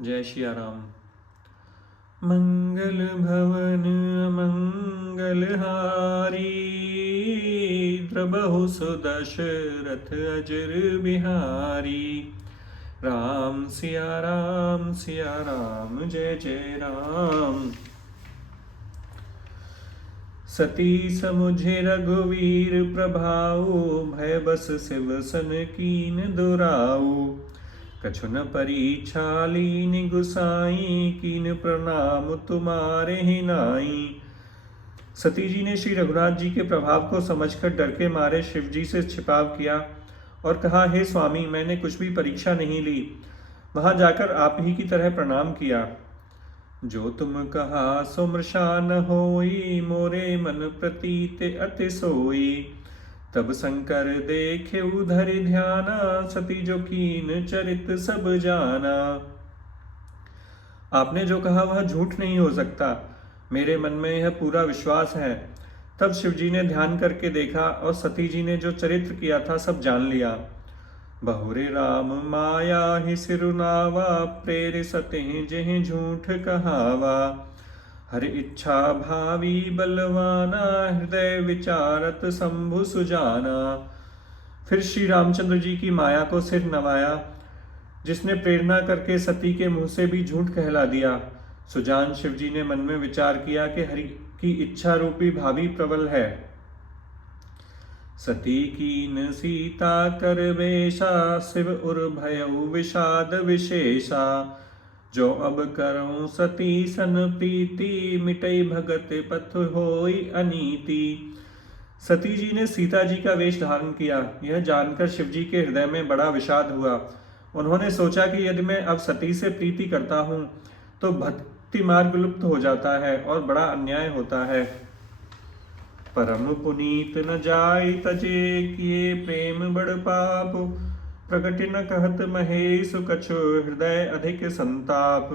जय सिया राम। मंगल भवन मंगलहारी, द्रबहु सुदशरथ अजर बिहारी। राम सिया राम जय जय राम। सती समुझे रघुवीर प्रभाऊ, भय बस शिव सन कीन दुराऊ। कछु न परीक्षा लीन गुसाई, कीन प्रणाम तुम्हारे ही नाई। सती जी ने श्री रघुनाथ जी के प्रभाव को समझकर डर के मारे शिव जी से छिपाव किया और कहा, हे स्वामी, मैंने कुछ भी परीक्षा नहीं ली, वहां जाकर आप ही की तरह प्रणाम किया। जो तुम कहा सो मृषा न होई, मोरे मन प्रतीत अति सोई। तब शंकर देखे उधर ध्याना, सती जो कीन चरित सब जाना। आपने जो कहा वह झूठ नहीं हो सकता, मेरे मन में यह पूरा विश्वास है। तब शिवजी ने ध्यान करके देखा और सती जी ने जो चरित्र किया था सब जान लिया। बहुरे राम माया ही सिरुनावा, प्रेर सते जेहि झूठ कहावा। हर इच्छा भावी बलवाना, हृदय विचारत शंभु सुजाना। फिर श्री रामचंद्र जी की माया को सिर नवाया, जिसने प्रेरणा करके सती के मुंह से भी झूठ कहला दिया। सुजान शिव जी ने मन में विचार किया कि हरि की इच्छा रूपी भावी प्रबल है। सती कीन सीता कर वेशा, शिव उर भयउ विषाद विशेषा। जो अब करऊं सती सन प्रीति, मिटई भगत पथ होई अनीति। सती जी ने सीता जी का वेश धारण किया। यह जानकर शिव जी के हृदय में बड़ा विषाद हुआ। उन्होंने सोचा कि यदि मैं अब सती से प्रीति करता हूं तो भक्ति मार्ग लुप्त हो जाता है और बड़ा अन्याय होता है। परम पुनीत न जाय तजे, किए प्रेम बड़ पाप। प्रगट न कहत महेश, कछु हृदय अधिक संताप।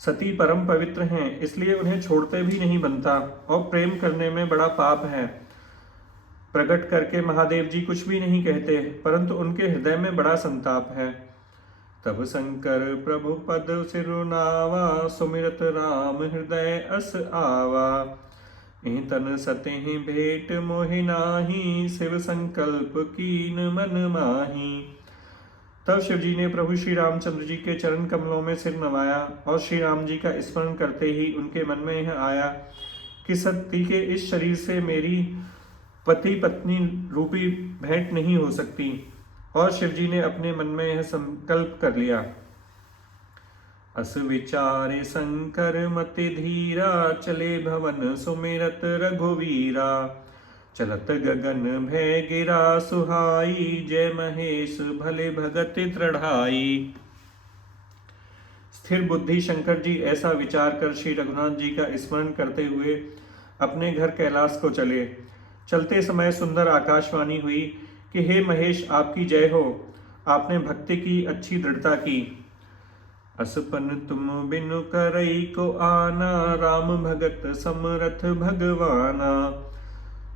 सती परम पवित्र हैं, इसलिए उन्हें छोड़ते भी नहीं बनता और प्रेम करने में बड़ा पाप है। प्रकट करके महादेव जी कुछ भी नहीं कहते, परंतु उनके हृदय में बड़ा संताप है। तब शंकर प्रभु पद सिरुनावा, सुमिरत राम हृदय अस आवा। तन सतेहि भेंट मोहि नाही, शिव संकल्प कीन मन माही। तब शिव जी ने प्रभु श्री रामचंद्र जी के चरण कमलों में सिर नवाया और श्री राम जी का स्मरण करते ही उनके मन में यह आया कि सती के इस शरीर से मेरी पति पत्नी रूपी भेंट नहीं हो सकती। और शिव जी ने अपने मन में यह संकल्प कर लिया। अस विचारे शंकर मति धीरा, चले भवन सुमिरत रघुवीरा। चलत गगन भय गिरा सुहाई, जय महेश भले भगत तृढ़ाई। स्थिर बुद्धि शंकर जी ऐसा विचार कर श्री रघुनाथ जी का स्मरण करते हुए अपने घर कैलाश को चले। चलते समय सुंदर आकाशवाणी हुई कि हे महेश, आपकी जय हो, आपने भक्ति की अच्छी दृढ़ता की। असपन तुम बिनु करई को आना, राम भगत समरथ भगवाना।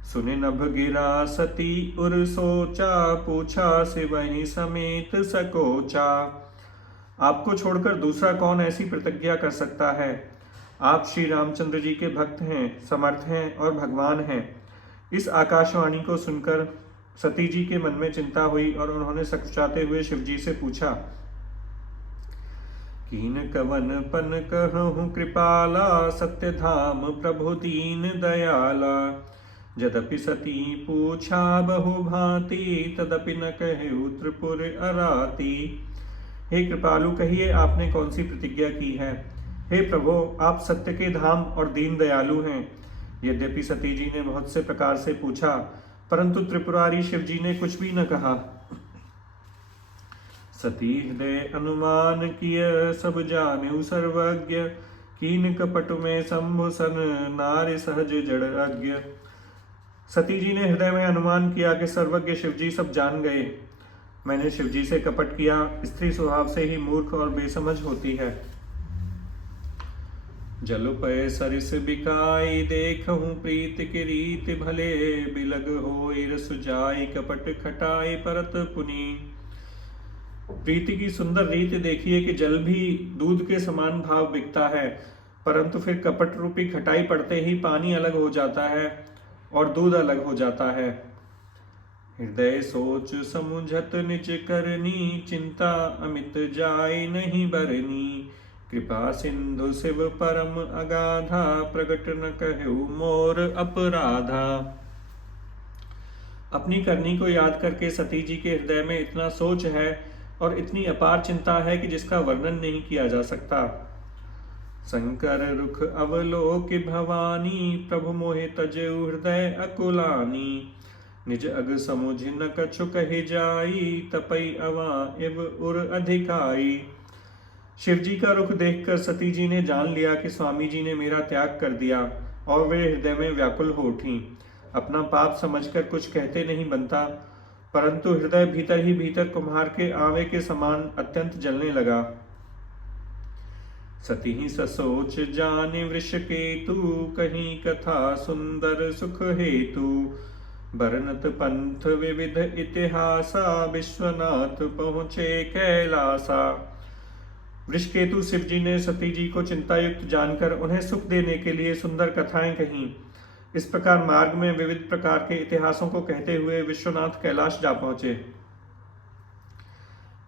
सुने नभ गिरा सती उर सोचा, पूछा से वही समेत सकोचा। आपको छोड़कर दूसरा कौन ऐसी प्रतिज्ञा कर सकता है। आप श्री रामचंद्र जी के भक्त हैं, समर्थ हैं और भगवान हैं। इस आकाशवाणी को सुनकर सती जी के मन में चिंता हुई और उन्होंने सकुचाते हुए शिव जी से पूछा, कीन कवन पन कहूँ कृपाला, सत्य धाम प्रभु दीन दयाला। यद्यपि सती पूछा बहु भांति, तदपि न कहु त्रिपुर अराती। हे कृपालु, कहिए आपने कौन सी प्रतिज्ञा की है। हे प्रभु, आप सत्य के धाम और दीन दयालु हैं। यद्यपि सती जी ने बहुत से प्रकार से पूछा, परंतु त्रिपुरारी शिव जी ने कुछ भी न कहा। सती हृदय अनुमान किय, सब जान्यु सर्वज्ञ। कीन कपट में शंभु सन, नारी सहज जड़ अज्ञ। सती जी ने हृदय में अनुमान किया कि सर्वज्ञ शिवजी सब जान गए। मैंने शिवजी से कपट किया। स्त्री स्वभाव से ही मूर्ख और बेसमझ होती है। जल पय सरिस बिकाई, देखहूँ प्रीत की रीत भले। बिलग होई रस जाई, कपट खटाई परत पुनी। प्रीति की सुंदर रीति देखिए कि जल भी दूध के समान भाव बिकता है, परंतु फिर कपट रूपी खटाई पड़ते ही पानी अलग हो जाता है और दूध अलग हो जाता है। हृदय सोच समुझत निज करनी, चिंता अमित जाय नहीं बरनी। कृपा सिंधु शिव परम अगाधा, प्रगट न कहु मोर अपराधा। अपनी करनी को याद करके सती जी के हृदय में इतना सोच है और इतनी अपार चिंता है कि जिसका वर्णन नहीं किया जा सकता। शंकर रुख अवलोक भवानी, प्रभु मोहि तजउ हृदय अकुलानी। निज अग समुझ न कछु कहि जाई, तपई अवा इव उर अधिकाई। शिव जी का रुख देखकर सती जी ने जान लिया कि स्वामी जी ने मेरा त्याग कर दिया और वे हृदय में व्याकुल हो उठी। अपना पाप समझकर कुछ कहते नहीं बनता, परंतु हृदय भीतर ही भीतर कुम्हार के आवे के समान अत्यंत जलने लगा। सती ही ससोच जाने वृष केतु, कहीं कथा सुंदर सुख हेतु। बरनत पंथ विविध इतिहासा, विश्वनाथ पहुँचे कैलासा। वृषकेतु शिव जी ने सती जी को चिंतायुक्त जानकर उन्हें सुख देने के लिए सुंदर कथाएं कहीं। इस प्रकार मार्ग में विविध प्रकार के इतिहासों को कहते हुए विश्वनाथ कैलाश जा पहुंचे।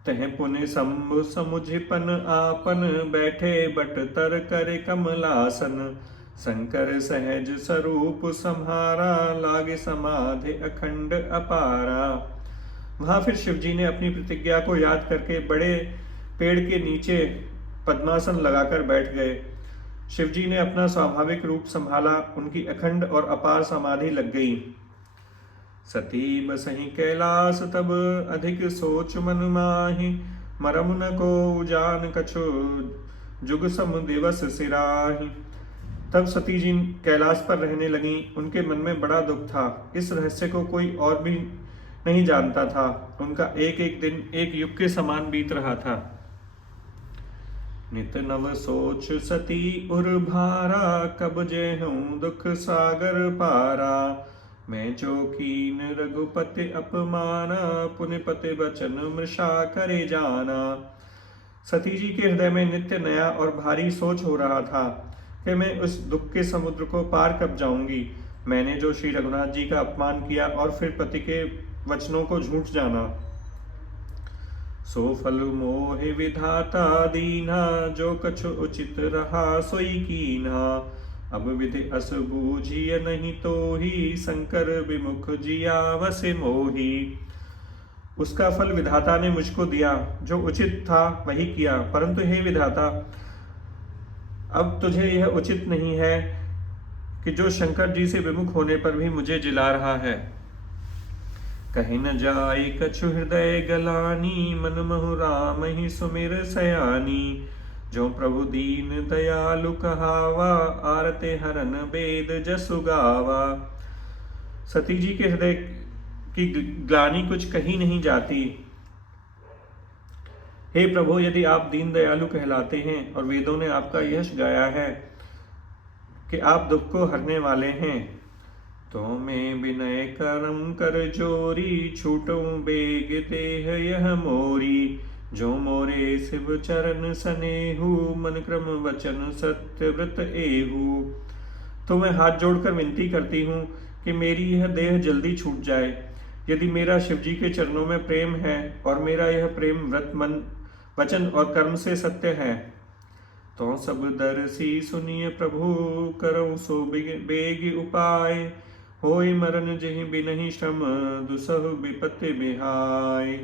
तह पुनि शंभु समुझिपन आपन, बैठे बट तर करे कमलासन। शंकर सहज स्वरूप सम्हारा, लागे समाधि अखंड अपारा। वहां फिर शिव जी ने अपनी प्रतिज्ञा को याद करके बड़े पेड़ के नीचे पद्मासन लगाकर बैठ गए। शिव जी ने अपना स्वाभाविक रूप संभाला, उनकी अखंड और अपार समाधि लग गई। सती बसहि कैलास तब, अधिक सोच मन माहि। मरम न को जान कछु, जुग सम दिवस सिराहि। तब सती जी कैलाश पर रहने लगी। उनके मन में बड़ा दुख था। इस रहस्य को कोई और भी नहीं जानता था। उनका एक एक दिन एक युग के समान बीत रहा था। नित नव सोच सती उर भारा, कब जेहूं दुख सागर पारा। मैं चौकीन रघुपति अपमाना, पुनिपति बचन मृषा करे जाना। सती जी के हृदय में नित्य नया और भारी सोच हो रहा था कि मैं उस दुख के समुद्र को पार कब जाऊंगी। मैंने जो श्री रघुनाथ जी का अपमान किया और फिर पति के वचनों को झूठ जाना। सो फल मोहि विधाता दीना, जो कछु उचित रहा सोई कीना। अब विधि अस बूझिय नहीं तोहि, शंकर विमुख जिया वसे मोही। उसका फल विधाता ने मुझको दिया, जो उचित था वही किया, परंतु हे विधाता, अब तुझे यह उचित नहीं है कि जो शंकर जी से विमुख होने पर भी मुझे जिला रहा है। कहीं न जाए कछु हृदय गलानी, मन महु राम ही सुमिर सयानी। जो प्रभु दीन दयालु कहावा, आरते हरन वेद जसु गावा। सती जी के हृदय की ग्लानि कुछ कही नहीं जाती। हे प्रभु, यदि आप दीन दयालु कहलाते हैं और वेदों ने आपका यश गाया है कि आप दुख को हरने वाले हैं, तो मैं विनय करम कर जोरी। छूटूं बेग देह यह मोरी। जो मोरे शिव चरण सनेहू, मन क्रम वचन सत्य व्रत एहू। तो मैं हाथ जोड़कर विनती करती हूँ कि मेरी यह देह जल्दी छूट जाए। यदि मेरा शिव जी के चरणों में प्रेम है और मेरा यह प्रेम व्रत मन वचन और कर्म से सत्य है, तो सब दर्शी सुनिए प्रभु, करो सो बेग उपाय। होय मरण जहि बिनहि श्रम, दुसह विपत्ति बिहाय।